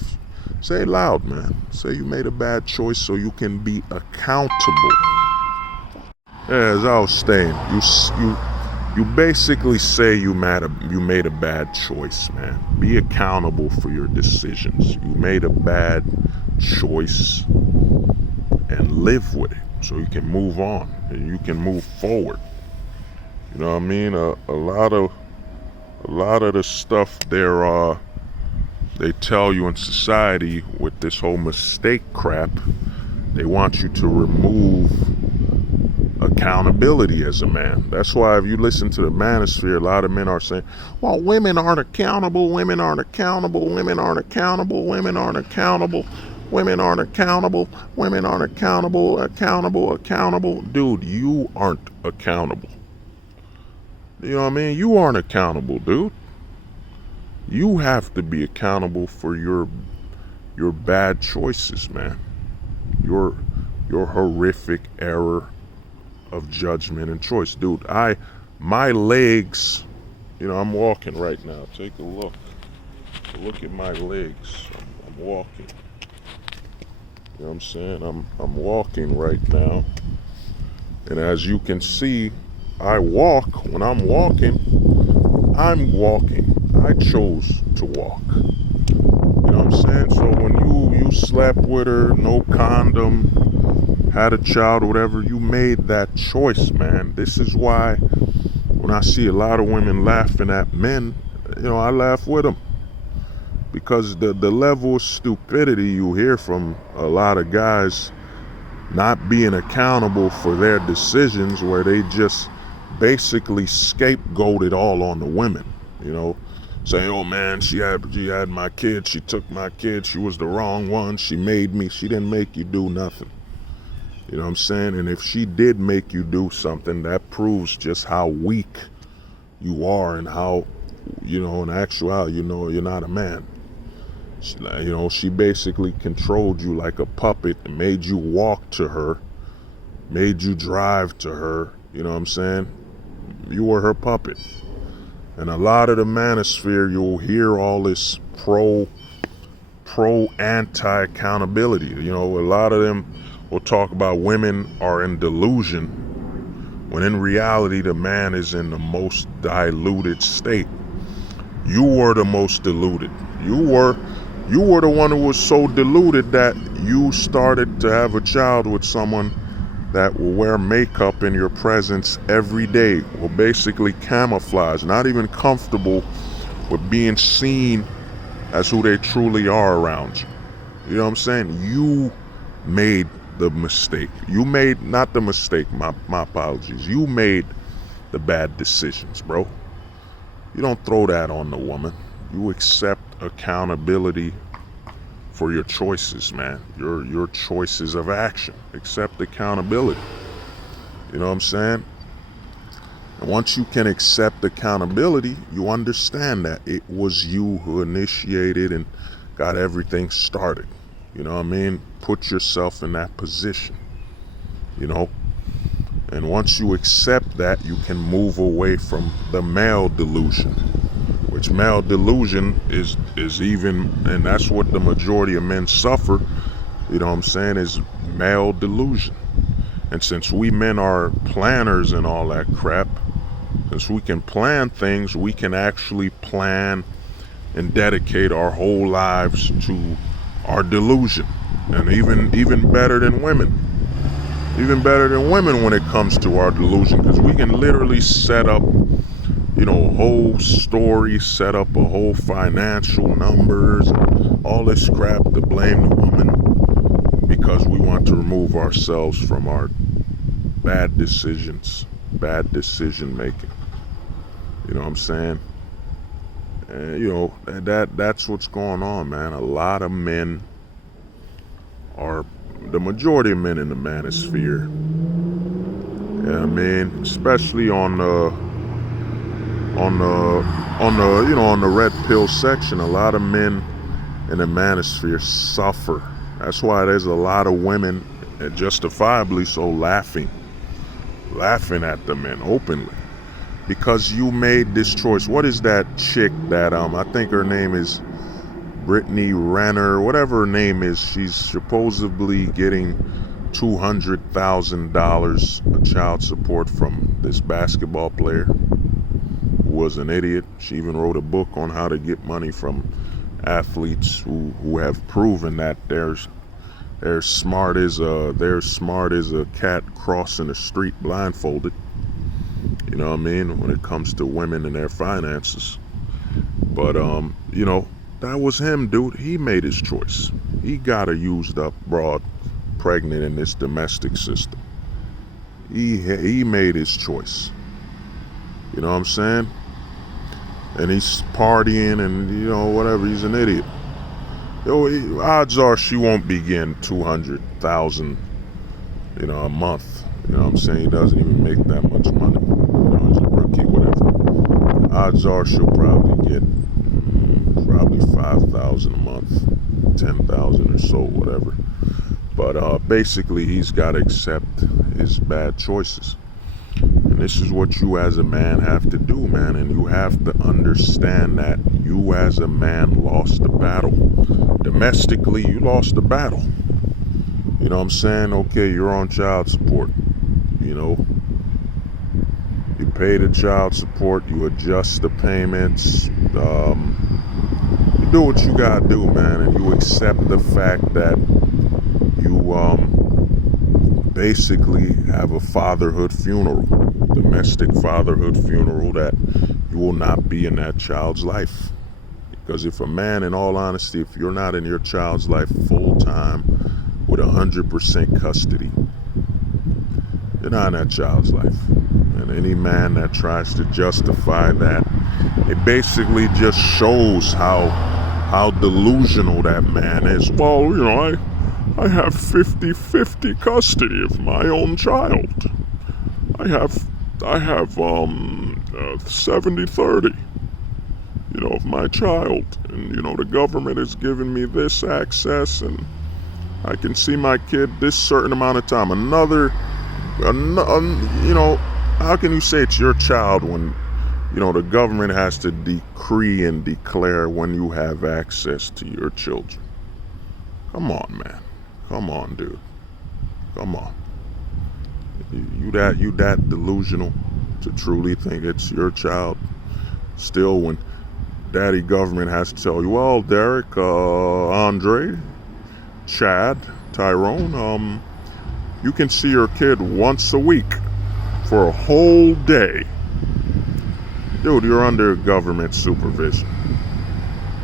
Say it loud, man. Say you made a bad choice so you can be accountable. Yeah, as I was saying, you basically say you made a bad choice, man. Be accountable for your decisions. You made a bad choice and live with it so you can move on and you can move forward. You know what I mean? A lot of the stuff they tell you in society with this whole mistake crap, they want you to remove accountability as a man. That's why if you listen to the manosphere, a lot of men are saying, well, women aren't accountable, women aren't accountable, women aren't accountable, women aren't accountable, women aren't accountable, women aren't accountable. Dude, you aren't accountable. You know what I mean? You aren't accountable, dude. You have to be accountable for your bad choices, man. Your horrific error of judgment and choice. Dude, my legs, I'm walking right now. Take a look. Look at my legs. I'm walking. You know what I'm saying? I'm walking right now. And as you can see, I walk. When I'm walking. I chose to walk. You know what I'm saying? So when you slept with her, no condom, had a child, whatever, you made that choice, man. This is why when I see a lot of women laughing at men, I laugh with them. Because the level of stupidity you hear from a lot of guys not being accountable for their decisions, where they just basically scapegoat it all on the women, saying, oh man, she had my kid, she took my kid, she was the wrong one, she made me, she didn't make you do nothing. You know what I'm saying? And if she did make you do something, that proves just how weak you are and how, in actuality, you're not a man. She basically controlled you like a puppet and made you walk to her, made you drive to her. You know what I'm saying? You were her puppet. And a lot of the manosphere, you'll hear all this anti-accountability. A lot of them will talk about women are in delusion, when in reality, the man is in the most diluted state. You were the most deluded. You were the one who was so deluded that you started to have a child with someone that will wear makeup in your presence every day, will basically camouflage, not even comfortable with being seen as who they truly are around you. You know what I'm saying? You made the mistake. You made, not the mistake, my apologies. You made the bad decisions, bro. You don't throw that on the woman. You accept accountability for your choices, man. Your choices of action. Accept accountability. You know what I'm saying? And once you can accept accountability, you understand that it was you who initiated and got everything started. You know what I mean? Put yourself in that position. And once you accept that, you can move away from the male delusion. Which male delusion is even, and that's what the majority of men suffer, is male delusion. And since we men are planners and all that crap, As we can plan things, we can actually plan and dedicate our whole lives to our delusion. And even better than women. Even better than women when it comes to our delusion, because we can literally set up, a whole story, set up a whole financial numbers, all this crap to blame the woman because we want to remove ourselves from our bad decisions, bad decision making. You know what I'm saying? And, that's what's going on, man. A lot of men are, the majority of men in the manosphere, yeah, I mean, especially on the red pill section, a lot of men in the manosphere suffer. That's why there's a lot of women, and justifiably so, laughing at the men openly, because you made this choice. What is that chick that I think her name is Brittany Renner, whatever her name is? She's supposedly getting $200,000 of child support from this basketball player who was an idiot. She even wrote a book on how to get money from athletes who have proven that they're smart as a cat crossing the street blindfolded. You know what I mean? When it comes to women and their finances. But that was him, dude. He made his choice. He got a used up broad pregnant in this domestic system. He made his choice. You know what I'm saying? And he's partying and whatever. He's an idiot. Odds are she won't be getting $200,000 a month. You know what I'm saying? He doesn't even make that much money. He's a rookie, whatever. Odds are she'll probably get $5,000 a month, $10,000 or so, whatever. But basically, he's got to accept his bad choices. And this is what you as a man have to do, man. And you have to understand that you as a man lost the battle. Domestically, you lost the battle. You know what I'm saying? Okay, you're on child support. You pay the child support, you adjust the payments, you do what you gotta do, man, and you accept the fact that you basically have a fatherhood funeral, domestic fatherhood funeral, that you will not be in that child's life. Because if a man, in all honesty, if you're not in your child's life full time with 100% custody, you're not in that child's life. And any man that tries to justify that, it basically just shows how delusional that man is. Well, I have 50-50 custody of my own child. I have 70-30, of my child. And, the government has given me this access, and I can see my kid this certain amount of time. How can you say it's your child when, the government has to decree and declare when you have access to your children? Come on, man. Come on, dude. Come on. You that delusional to truly think it's your child? Still, when daddy government has to tell you, well, Derek, Andre, Chad, Tyrone, you can see your kid once a week for a whole day. Dude, you're under government supervision.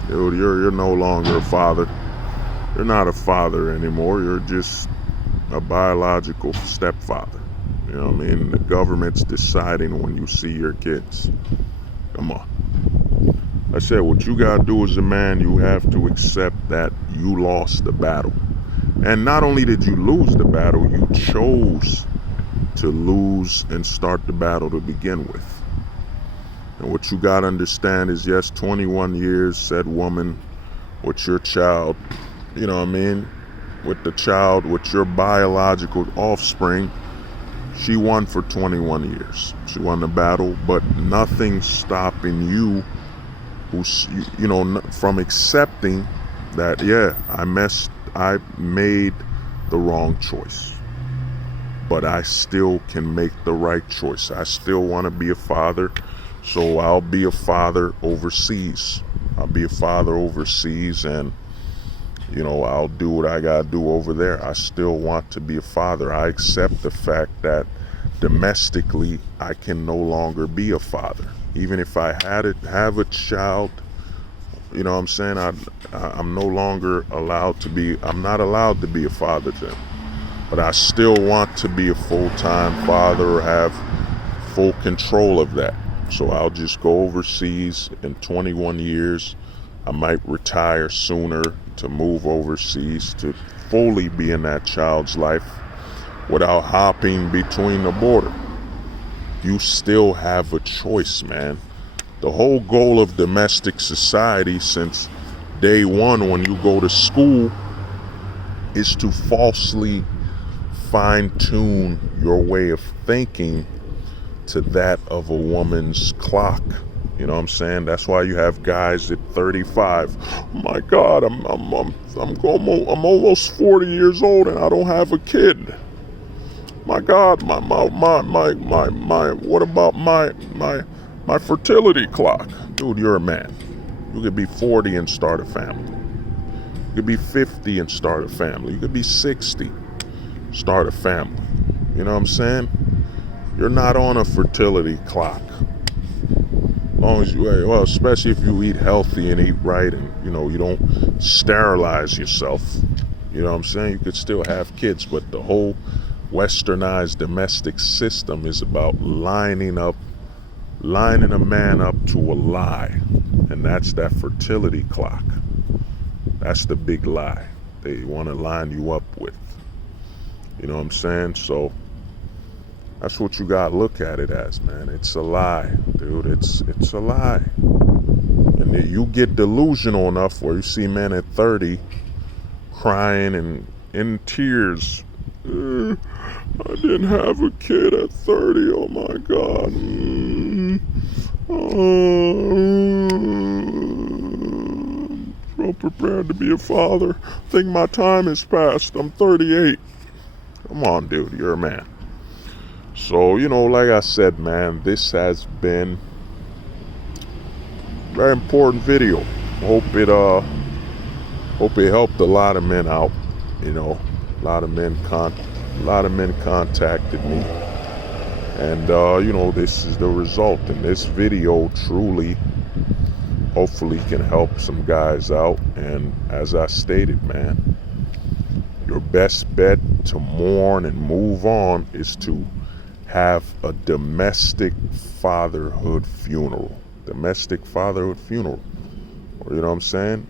Dude, you're no longer a father. You're not a father anymore. You're just a biological stepfather. You know what I mean? The government's deciding when you see your kids. Come on. I said, what you gotta do as a man, you have to accept that you lost the battle. And not only did you lose the battle, you chose to lose and start the battle to begin with. And what you gotta understand is, yes, 21 years, said woman, with your child, you know what I mean? With the child, with your biological offspring, she won for 21 years. She won the battle, but nothing stopping you, from accepting that, yeah, I made the wrong choice. but I still can make the right choice. I still want to be a father, so I'll be a father overseas. I'll be a father overseas, and I'll do what I gotta do over there. I still want to be a father. I accept the fact that domestically I can no longer be a father. Even if I have a child, you know what I'm saying? I'm no longer allowed to be, I'm not allowed to be a father to them. But I still want to be a full-time father or have full control of that. So I'll just go overseas in 21 years. I might retire sooner to move overseas to fully be in that child's life without hopping between the border. You still have a choice, man. The whole goal of domestic society since day one when you go to school is to falsely fine-tune your way of thinking to that of a woman's clock. You know what I'm saying? That's why you have guys at 35. Oh my God, I'm almost 40 years old and I don't have a kid. My God, what about my fertility clock? Dude, you're a man. You could be 40 and start a family. You could be 50 and start a family. You could be 60, start a family. You know what I'm saying? You're not on a fertility clock. As long as well, especially if you eat healthy and eat right and, you don't sterilize yourself. You know what I'm saying? You could still have kids, but the whole westernized domestic system is about lining a man up to a lie. And that's that fertility clock. That's the big lie they want to line you up with. You know what I'm saying? So that's what you gotta look at it as, man. It's a lie, dude. It's a lie. And then you get delusional enough where you see men at 30 crying and in tears. I didn't have a kid at 30. Oh my God. I'm so prepared to be a father. I think my time is past. I'm 38. Come on, dude. You're a man. So, like I said, man, this has been a very important video. Hope it helped a lot of men out. A lot of men contacted me, and this is the result. And this video truly, hopefully, can help some guys out. And as I stated, man, your best bet to mourn and move on is to have a domestic fatherhood funeral. Domestic fatherhood funeral. Or, you know what I'm saying?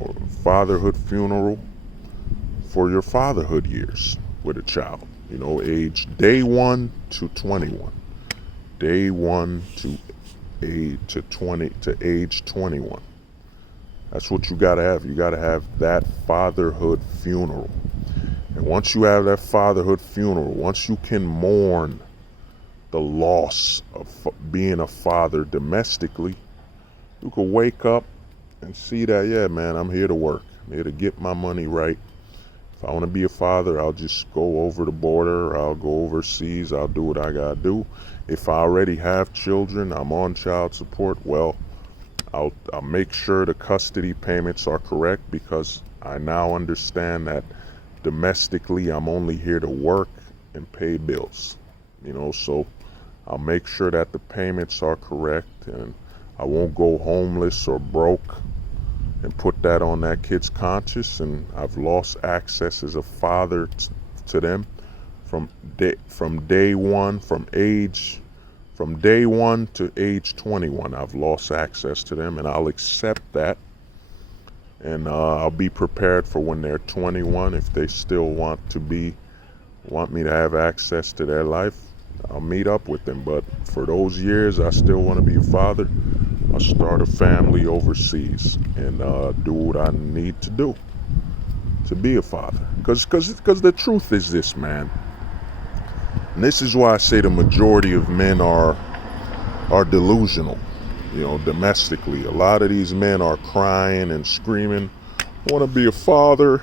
Or fatherhood funeral for your fatherhood years with a child. Age day 1 to 21. Day 1 to age 21. That's what you gotta have. You gotta have that fatherhood funeral. And once you have that fatherhood funeral, once you can mourn the loss of being a father domestically, you can wake up and see that, yeah, man, I'm here to work. I'm here to get my money right. If I want to be a father, I'll just go over the border. I'll go overseas. I'll do what I gotta do. If I already have children, I'm on child support. Well, I'll make sure the custody payments are correct, because I now understand that domestically I'm only here to work and pay bills. So I'll make sure that the payments are correct, and I won't go homeless or broke and put that on that kid's conscience. And I've lost access as a father to them from day 1 to age 21. I've lost access to them, and I'll accept that. And I'll be prepared for when they're 21. If they still want me to have access to their life, I'll meet up with them. But for those years, I still want to be a father. I'll start a family overseas and do what I need to do to be a father. Because the truth is this, man. And this is why I say the majority of men are delusional. Domestically, a lot of these men are crying and screaming, I want to be a father,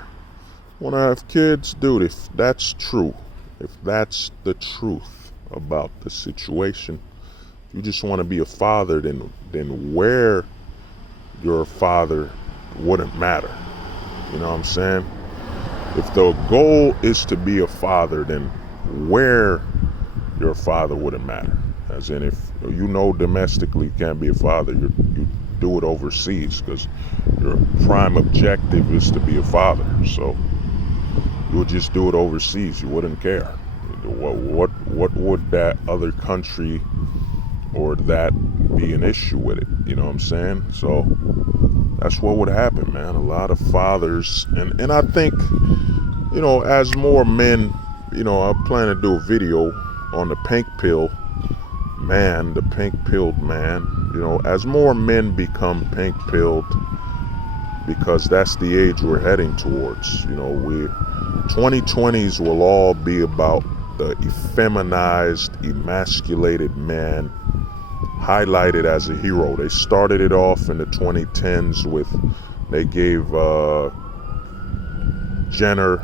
want to have kids. Dude, if that's true, if that's the truth about the situation, you just want to be a father, then where you're a father wouldn't matter. You know what I'm saying? If the goal is to be a father, then where you're a father wouldn't matter. As in, if you know domestically you can't be a father, you do it overseas, because your prime objective is to be a father. So you would just do it overseas. You wouldn't care. What would that other country or that be an issue with it? You know what I'm saying? So that's what would happen, man. A lot of fathers, and I think, you know, as more men, you know, I plan to do a video on the pink pill man, the pink pilled man. You know, as more men become pink pilled, because that's the age we're heading towards. You know, 2020s will all be about the effeminized, emasculated man, highlighted as a hero. They started it off in the 2010s with, they gave Jenner,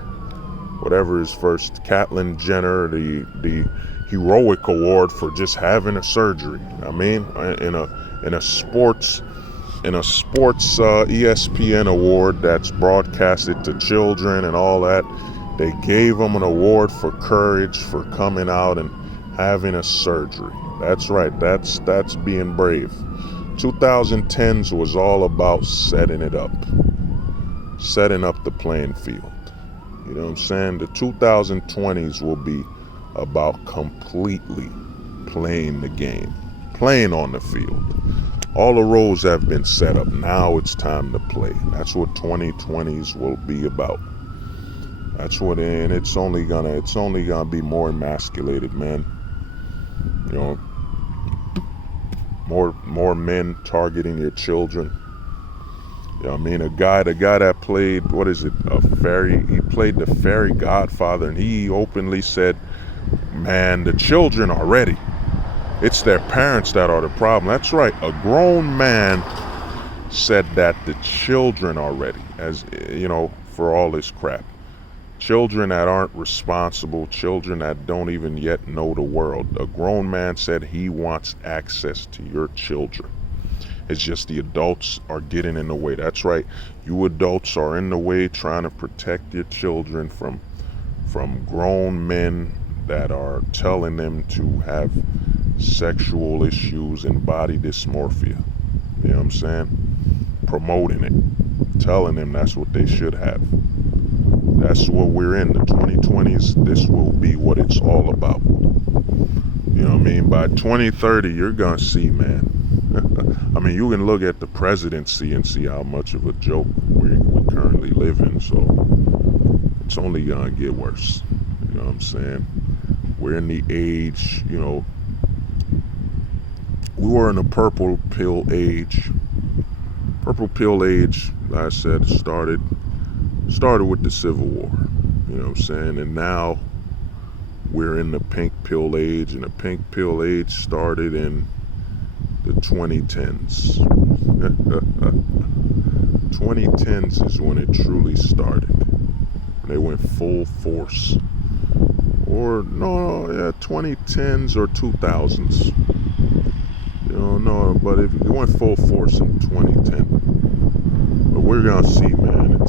whatever his first, Caitlyn Jenner, the heroic award for just having a surgery. I mean, in a sports ESPN award that's broadcasted to children and all that, they gave him an award for courage for coming out and having a surgery. That's right. That's being brave. 2010s was all about setting it up, setting up the playing field. You know what I'm saying? The 2020s will be about completely playing the game, playing on the field. All the roles have been set up. Now it's time to play. That's what 2020s will be about. That's what, and it's only gonna be more emasculated, man. You know, more men targeting your children. You know what I mean? The guy that played, what is it, he played the fairy godfather, and he openly said, man, the children are ready. It's their parents that are the problem. That's right. A grown man said that the children are ready, as you know, for all this crap. Children that aren't responsible, children that don't even yet know the world. A grown man said he wants access to your children. It's just the adults are getting in the way. That's right. You adults are in the way, trying to protect your children from grown men that are telling them to have sexual issues and body dysmorphia. You know what I'm saying? Promoting it, telling them that's what they should have. That's what we're in. The 2020s, this will be what it's all about. You know what I mean? By 2030, you're gonna see, man. I mean, you can look at the presidency and see how much of a joke we currently live in. So it's only gonna get worse. You know what I'm saying? We're in the age, you know, we were in a purple pill age. Purple pill age, like I said, started with the Civil War. You know what I'm saying? And now we're in the pink pill age, and the pink pill age started in the 2010s. 2010s is when it truly started. They went full force. Or no, 2010s or 2000s. You know, no, but if it went full force in 2010. But we're gonna see, man.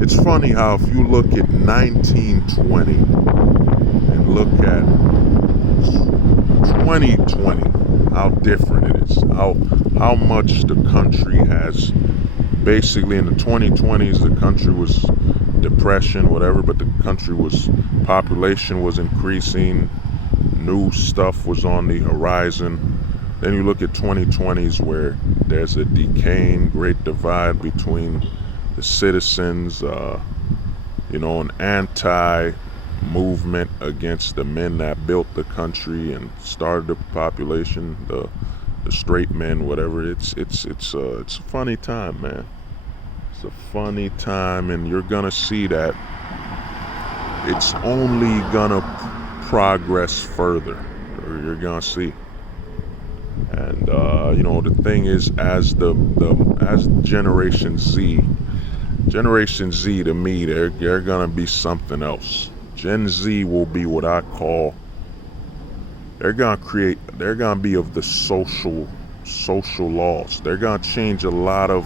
It's funny how if you look at 1920 and look at 2020, how different it is. How much the country has basically in the 2020s, the country was depression, whatever, but the country population was increasing, new stuff was on the horizon. Then you look at 2020s where there's a decaying great divide between the citizens, you know, an anti-movement against the men that built the country and started the population, the straight men, whatever. It's a funny time, man. It's a funny time, and you're gonna see that it's only gonna progress further, or you're gonna see. And you know, the thing is, as Generation Z to me, they're gonna be something else. Gen Z will be what I call, they're gonna be of the social laws. They're gonna change a lot of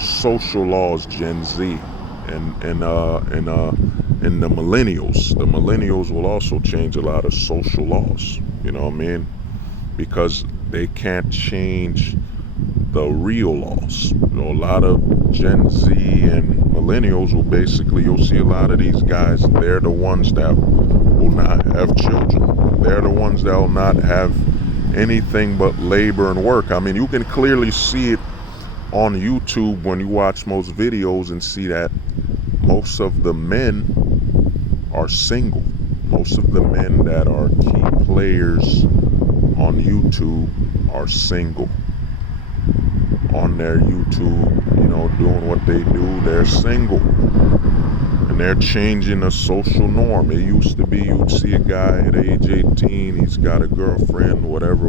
social laws, Gen Z, and the millennials. The millennials will also change a lot of social laws. You know what I mean? Because they can't change the real laws. You know, a lot of Gen Z and millennials will basically, you'll see a lot of these guys, they're the ones that will not have children. They're the ones that will not have anything but labor and work. I mean, you can clearly see it on YouTube when you watch most videos and see that most of the men are single. Most of the men that are key players on YouTube are single. On their YouTube, you know, doing what they do, they're single. And they're changing the social norm. It used to be you'd see a guy at age 18, he's got a girlfriend, whatever.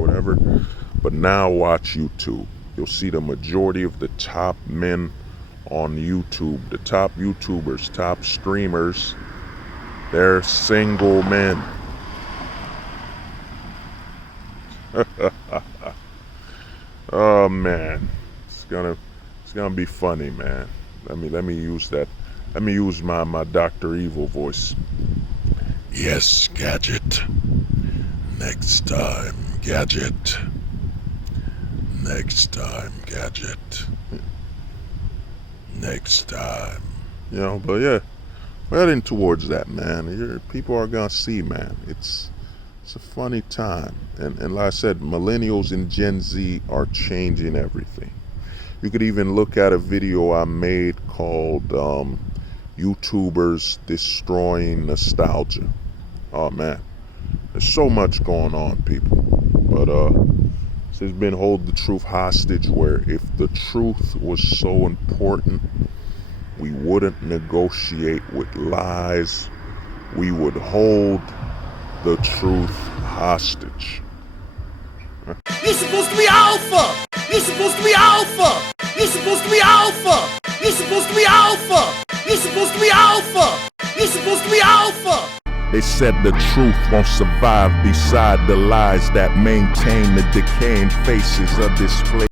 But now watch YouTube. You'll see the majority of the top men on YouTube, the top YouTubers, top streamers, they're single men. Oh man, it's gonna be funny, man. Let me use that. Let me use my Dr. Evil voice. Yes, Gadget. Next time, Gadget. Next time, Gadget. Next time. You know, but yeah, we're heading towards that, man. People are gonna see, man. It's a funny time. And like I said, millennials and Gen Z are changing everything. You could even look at a video I made called YouTubers Destroying Nostalgia. Oh man, there's so much going on, people. But this has been Hold the Truth Hostage, where if the truth was so important, we wouldn't negotiate with lies. We would hold the truth hostage. You're supposed to be alpha! You're supposed to be alpha! You're supposed to be alpha! You're supposed to be alpha! You're supposed to be alpha! You're supposed to be alpha! They said the truth won't survive beside the lies that maintain the decaying faces of this place.